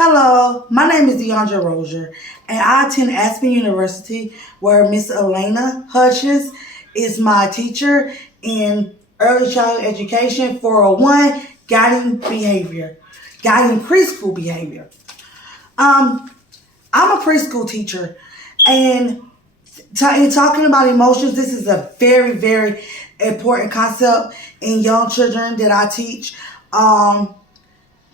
Hello, my name is Deandra Rozier, and I attend Aspen University, where Miss Elena Hutchins is my teacher in early childhood education 401, guiding preschool behavior. Um, I'm a preschool teacher, and in talking about emotions, this is a very, very important concept in young children that I teach.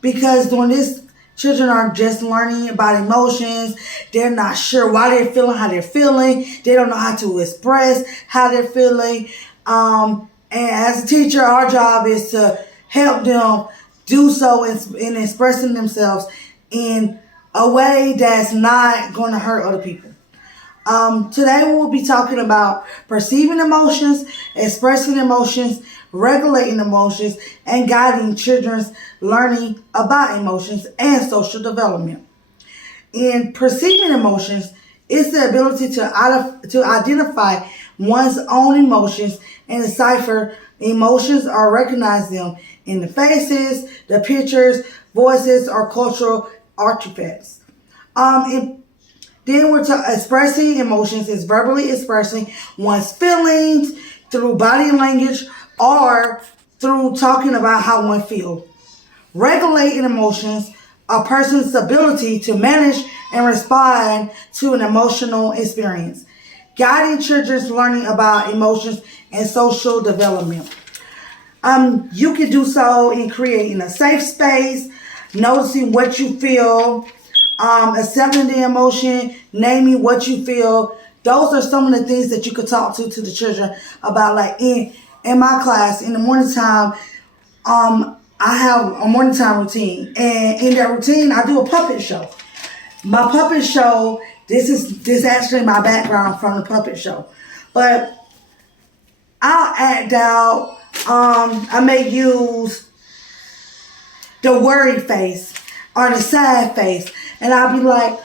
Because during this, children are just learning about emotions. They're not sure why they're feeling how they're feeling. They don't know how to express how they're feeling. And as a teacher, our job is to help them do so in expressing themselves in a way that's not going to hurt other people. Today we'll be talking about perceiving emotions, expressing emotions, regulating emotions, and guiding children's learning about emotions and social development. In perceiving emotions, it's the ability to identify one's own emotions and decipher emotions or recognize them in the faces, the pictures, voices, or cultural artifacts. Then expressing emotions is verbally expressing one's feelings through body language or through talking about how one feels. Regulating emotions, a person's ability to manage and respond to an emotional experience. Guiding children's learning about emotions and social development. You can do so in creating a safe space, noticing what you feel, accepting the emotion, naming what you feel. Those are some of the things that you could talk to the children about. Like in my class, in the morning time, I have a morning time routine. And in that routine, I do a puppet show. My puppet show, this is actually my background from the puppet show. But I'll act out, I may use the worried face or the sad face. And I'll be like,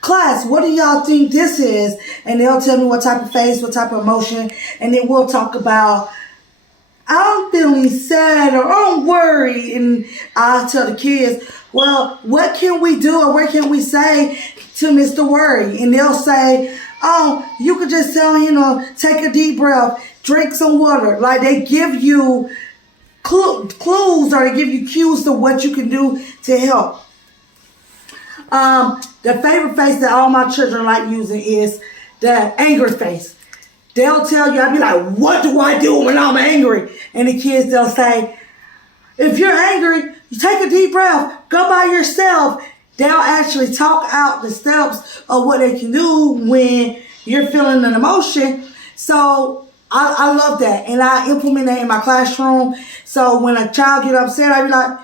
class, what do y'all think this is? And they'll tell me what type of face, what type of emotion. And then we'll talk about, I'm feeling sad or I'm worried. And I'll tell the kids, well, what can we do or what can we say to Mr. Worry? And they'll say, oh, you could just tell him, take a deep breath, drink some water. Like they give you clues or they give you cues to what you can do to help. The favorite face that all my children like using is the angry face. They'll tell you, I'll be like, what do I do when I'm angry? And the kids, they'll say, if you're angry, you take a deep breath, go by yourself. They'll actually talk out the steps of what they can do when you're feeling an emotion. So I love that. And I implement that in my classroom. So when a child get upset, I be like,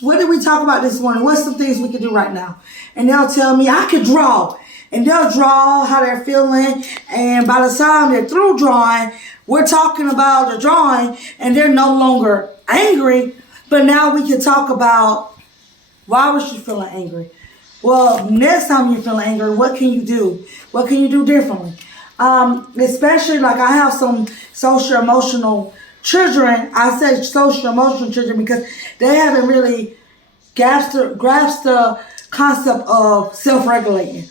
what did we talk about this morning? What's some things we can do right now? And they'll tell me, I could draw. And they'll draw how they're feeling. And by the time they're through drawing, we're talking about the drawing. And they're no longer angry. But now we can talk about, why was you feeling angry? Well, next time you're feeling angry, what can you do? What can you do differently? Especially like I have some social emotional children. I say social emotional children because they haven't really grasped the concept of self-regulating.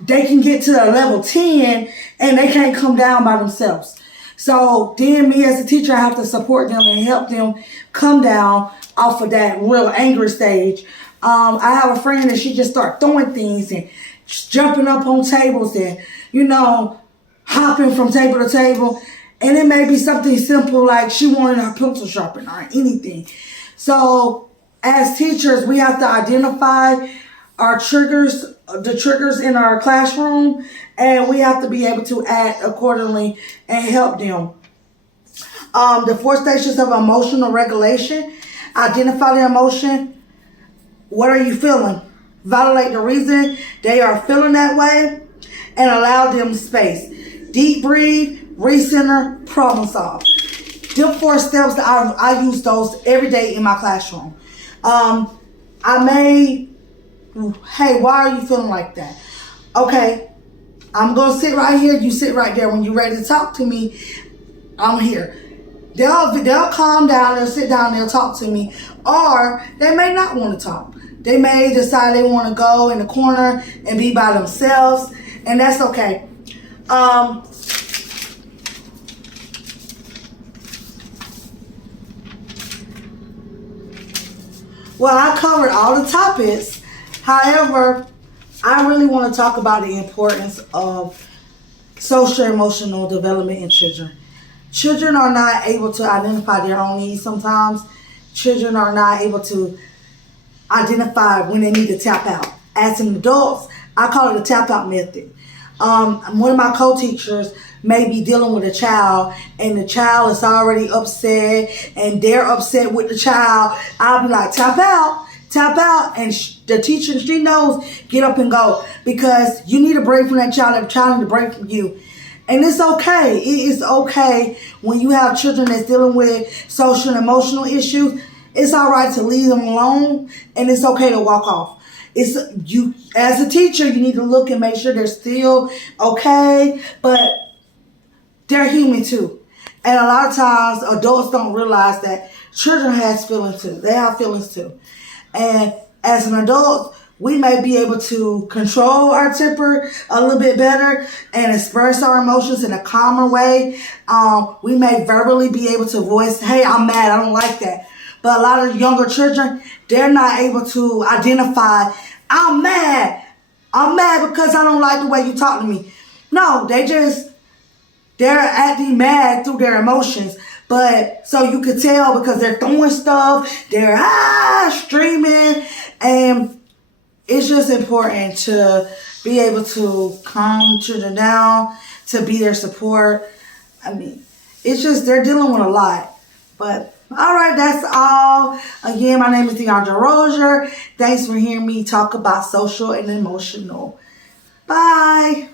They can get to a level 10 and they can't come down by themselves. So then me as a teacher, I have to support them and help them come down off of that real angry stage. I have a friend that she just start throwing things and just jumping up on tables and, hopping from table to table. And it may be something simple like she wanted her pencil sharpened or anything. So as teachers, we have to identify our triggers, the triggers in our classroom, and we have to be able to act accordingly and help them. The 4 stages of emotional regulation: identify the emotion. What are you feeling? Validate the reason they are feeling that way and allow them space. Deep breathe, recenter, problem solve. Them 4 steps, that I use those every day in my classroom. Hey, why are you feeling like that? Okay, I'm going to sit right here. You sit right there. When you're ready to talk to me, I'm here. They'll calm down, they'll sit down, they'll talk to me, or they may not want to talk. They may decide they want to go in the corner and be by themselves, and that's okay. Well, I covered all the topics. However, I really want to talk about the importance of social emotional development in children. Children are not able to identify their own needs sometimes. Children are not able to identify when they need to tap out. As an adults, I call it the tap out method. One of my co-teachers may be dealing with a child and the child is already upset and they're upset with the child. I'll be like, tap out. And the teacher, she knows, get up and go, because you need a break from that child need a break from you. And it's okay. It is okay when you have children that's dealing with social and emotional issues. It's all right to leave them alone, and it's okay to walk off. It's you as a teacher, you need to look and make sure they're still okay, but they're human too. And a lot of times adults don't realize that children has feelings too. They have feelings too. And as an adult, we may be able to control our temper a little bit better and express our emotions in a calmer way. We may verbally be able to voice, hey, I'm mad, I don't like that. But a lot of younger children, they're not able to identify, I'm mad because I don't like the way you talk to me. No, they're acting mad through their emotions. But so you could tell because they're throwing stuff, they're screaming, and it's just important to be able to calm children down, to be their support. I mean, it's just they're dealing with a lot. But all right, that's all. Again, my name is Deandra Rozier. Thanks for hearing me talk about social and emotional. Bye.